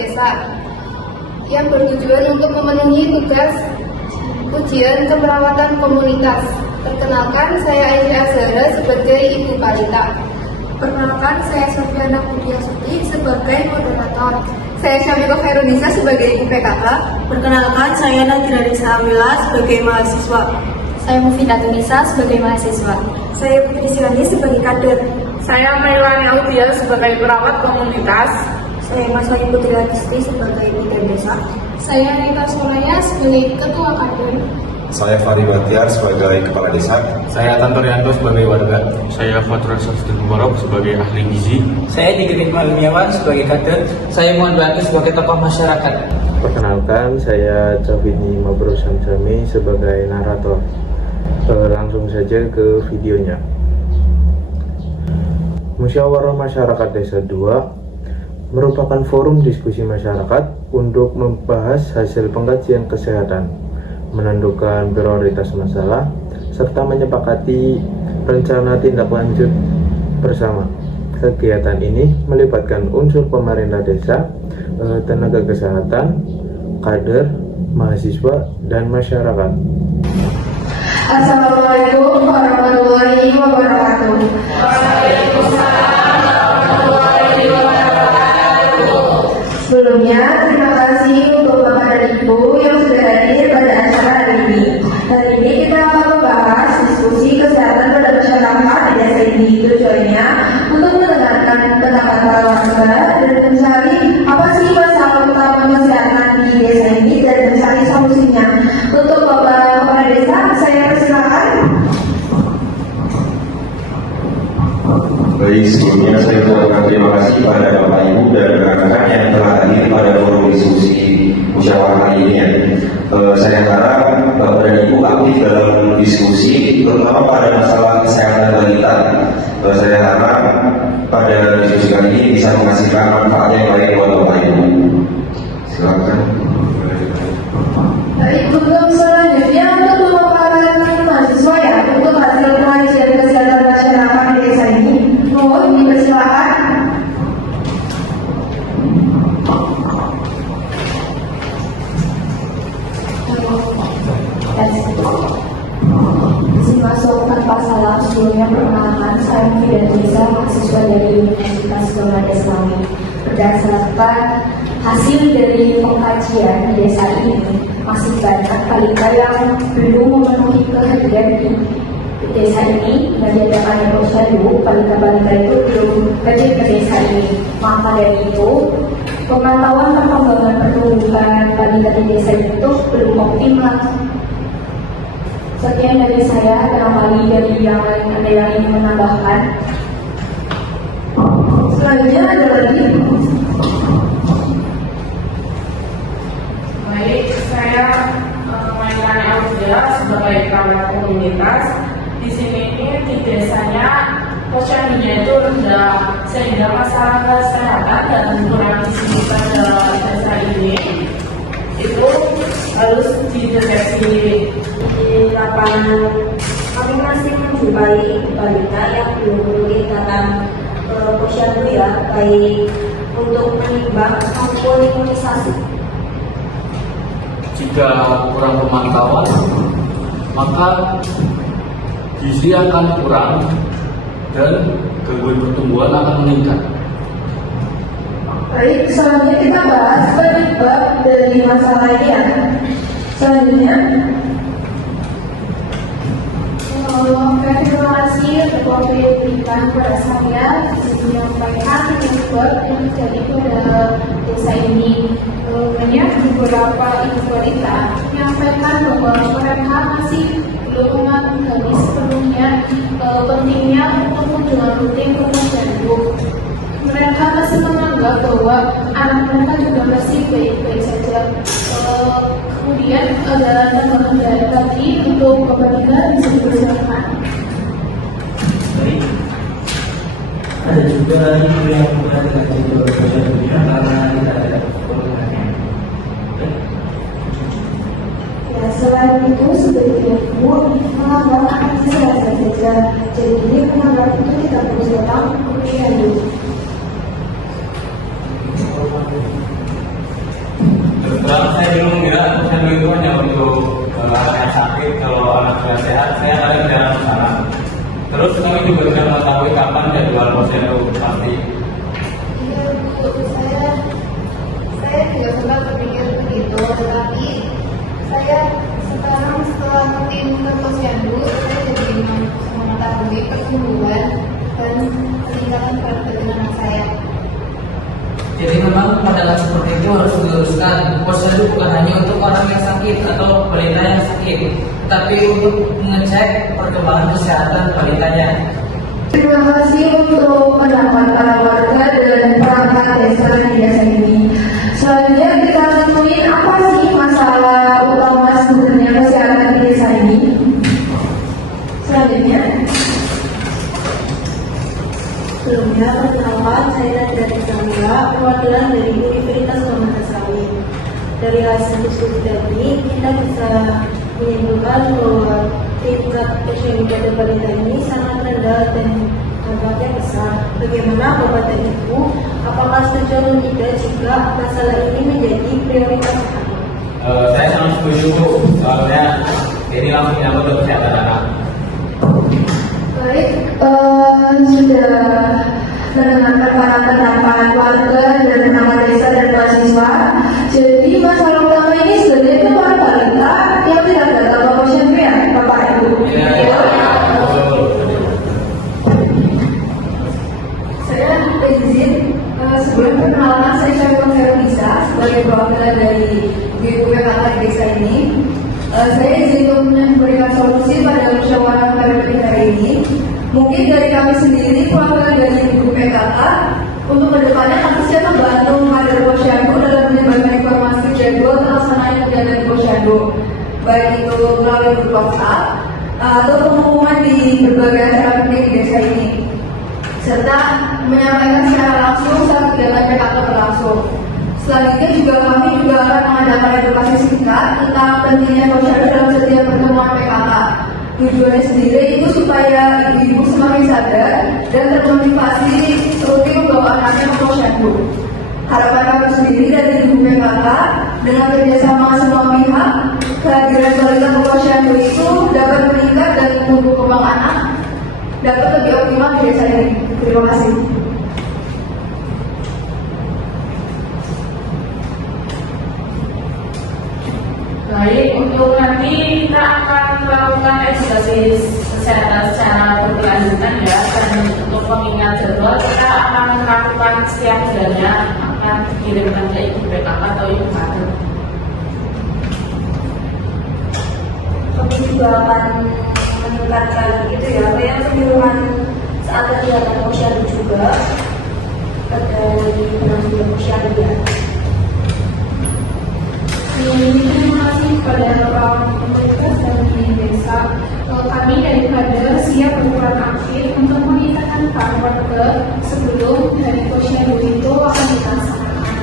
desa yang bertujuan untuk memenuhi tugas ujian keperawatan komunitas. Perkenalkan, saya Aisyah Azhara sebagai Ibu Balita. Perkenalkan, saya Sofiana Pudiasuti sebagai moderator. Saya Syamiko Khairunisa sebagai Ibu PKK. Perkenalkan, saya Nadira Risa Amila sebagai mahasiswa. Saya Mufidah Tunisa sebagai mahasiswa. Saya Putri Silani sebagai kader. Saya Mailani Audia sebagai perawat komunitas. Saya Mas Wahyu Putri Adisti sebagai bidan desa. Saya Rita Solaya sebagai ketua kader. Saya Fahri Batiar sebagai kepala desa. Saya Tanto Rianto sebagai warga. Saya Fatur Sasdin Mubarok sebagai ahli gizi. Saya Digrit Malmiawan sebagai kader. Saya Muhammad Batu sebagai tokoh masyarakat. Perkenalkan, saya Cavini Mabrur Samsami sebagai narator. Langsung saja ke videonya. Musyawarah Masyarakat Desa 2 merupakan forum diskusi masyarakat untuk membahas hasil pengkajian kesehatan, menentukan prioritas masalah, serta menyepakati rencana tindak lanjut bersama. Kegiatan ini melibatkan unsur pemerintah desa, tenaga kesehatan, kader, mahasiswa, dan masyarakat. Assalamualaikum warahmatullahi wabarakatuh. Sebelumnya, terima kasih untuk Bapak dan Ibu yang sudah hadir pada acara hari ini. Hari ini kita akan membahas diskusi kesehatan pada masyarakat di desa ini. Tujuannya untuk mendengarkan pendapat para warga dan mencari apa sih masalah utama kesehatan di desa ini dan mencari solusinya. Untuk Bapak Kepala Desa, saya persilakan. Baik, sebelumnya saya ucapkan terima kasih kepada Bapak Ibu dan rekan-rekan yang telah hadir pada forum diskusi musyawarah kali ini. Saya harap Bapak dan Ibu aktif dalam diskusi, terutama pada masalah kesehatan balita. Saya harap pada diskusi kali ini bisa menghasilkan manfaat yang baik buat Bapak Ibu. Silakan. Baik, untuk selanjutnya untuk pemaparan mahasiswa ya untuk hasil pengajian kesehatan masyarakat di desa ini. Mohon dipersilakan. Izin masuk tanpa salah. Sebelumnya perkenalkan, saya Mufidah Tunisa, mahasiswa dari Universitas Gama Islami. Berdasarkan hasil dari pengkajian di desa ini, masih banyak balita yang belum memenuhi kehadiran di desa ini. Diadakan posyandu, balita-balita itu belum hadir ke desa ini. Maka dari itu, pemantauan perkembangan pertumbuhan balita di desa itu belum optimal. Sekian dari saya, barangkali dari yang lain ada yang ingin menambahkan. Selanjutnya ada lagi. Baik, saya Mailani Audia sebagai perawat komunitas. Di sini di desanya posyandunya itu rendah sehingga masalah kesehatan dan kurang gizi pada desa ini itu harus dideteksi. Di lapangan kami masih menjumpai balita yang belum memiliki tentang posyandu ya, baik untuk menimbang maupun imunisasi. Jika kurang pemantauan, maka gizi akan kurang dan gangguan pertumbuhan akan meningkat. Baik, selanjutnya kita bahas penyebab dari masalah ini ya. Selanjutnya, Terima kasih untuk waktu yang diberikan kepada saya untuk menyampaikan penyebab yang terjadi pada desa ini. Banyak beberapa ibu balita menyampaikan bahwa mereka masih belum memahami sepenuhnya pentingnya untuk dengan rutin ke posyandu. Mereka masih menganggap bahwa anak mereka juga masih baik-baik saja. Kemudian ada tambahan dari tadi untuk pemerintah bisa dipersilakan. Baik. Ada juga ibu yang berada di posyandunya karena tidak ada keluarganya. Ya, selain itu sebagai ibu menganggap anak saya saja. Jadi menganggap itu tidak perlu datang ke posyandu. Terus kami juga tidak mengetahui kapan jadwal posyandu pasti. Iya Bu, saya juga sempat berpikir begitu, tetapi saya sekarang setelah rutin ke posyandu, saya jadi mengetahui pertumbuhan dan peningkatan karakter anak saya. Jadi memang pada seperti itu harus diluruskan. Posyandu bukan hanya untuk orang yang sakit atau balita yang sakit, tapi untuk mengecek perkembangan kesehatan balitanya. Terima kasih untuk pendapat para warga dan perangkat desa di desa ini. Selanjutnya kita tentuin apa sih masalah utama sebenarnya kesehatan di desa ini. Selanjutnya, Sebelumnya, perkenalkan saya dari Samia, perwakilan dari Universitas Muhammad Sawit. Dari hasil diskusi tadi, kita bisa menyimpulkan bahwa tingkat posyandu pada balita ini sangat rendah dan dampaknya besar. Bagaimana Bapak dan Ibu? Apakah setuju atau tidak jika masalah ini menjadi prioritas utama? Saya sangat setuju Bu, soalnya ini langsung menyangkut untuk kesehatan anak. baik, sudah mendengarkan para pendapat warga dan pendapat desa dan mahasiswa. Jadi masalah utama ini sebenarnya itu para balita yang tidak datang ke posyandu ya, Bapak Ibu. Saya izin sebelum perkenalan saya Syarifah Feroisa sebagai perwakilan dari BPKK di desa ini. Saya izin untuk memberikan solusi pada musyawarah periode hari ini. Mungkin dari kami sendiri perwakilan dari Ibu PKK untuk kedepannya kami siap membantu kader posyandu dalam menyebarkan informasi jadwal terlaksananya kegiatan di posyandu, baik itu melalui grup WhatsApp atau pengumuman di berbagai acara penting di desa ini, serta menyampaikan secara langsung saat kegiatan PKK berlangsung. Selanjutnya kami juga akan mengadakan edukasi singkat tentang pentingnya posyandu dalam setiap pertemuan PKK. Tujuannya sendiri itu supaya ibu-ibu semakin sadar dan termotivasi rutin membawa anaknya ke posyandu. Harapan kami sendiri dari ibu PKK dengan kerjasama semua pihak, kehadiran balita ke posyandu itu dapat meningkat dan tumbuh kembang anak dapat lebih optimal di desa ini. Terima kasih. Baik, untuk nanti kita akan melakukan edukasi kesehatan secara berkelanjutan ya, dan untuk pengingat jadwal kita akan melakukan setiap bulannya, akan dikirimkan ke Ibu PKK atau Ibu kader. Kami juga akan meningkatkan itu ya, apa yang penyuluhan saat kegiatan posyandu juga dari penanggung posyandu ya. Terima kasih kepada Bapak Pemerintah dan di desa. Kami dari kader siap berperan aktif untuk meningkatkan karakter sebelum dari posyandu itu akan dilaksanakan.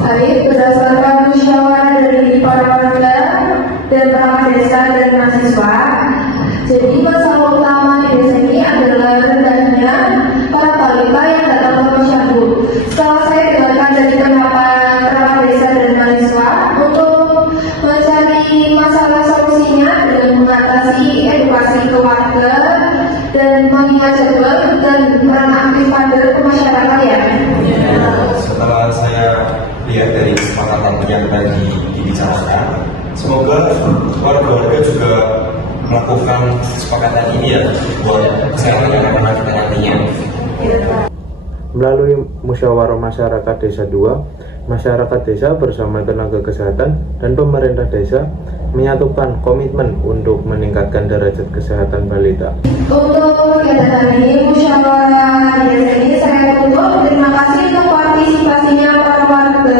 Baik, berdasarkan musyawarah dari para warga dan perangkat desa dan mahasiswa, jadi masalah utama di desa ini adalah rendahnya para balita yang datang ke posyandu. Setelah saya dengarkan dari pendapat perangkat desa dan mahasiswa untuk mencari masalah solusinya dengan mengatasi edukasi ke warga dan mengingat jadwal dan peran aktif kader ke masyarakat ya. Setelah saya lihat dari kesepakatan yang tadi dibicarakan, semoga warga-warga juga melakukan kesepakatan ini ya buat kesehatan anak-anak kita nantinya. Melalui musyawarah masyarakat desa 2, masyarakat desa bersama tenaga kesehatan dan pemerintah desa menyatukan komitmen untuk meningkatkan derajat kesehatan balita. Untuk kegiatan ini, musyawarah desa ini saya tutup. Terima kasih untuk partisipasinya para warga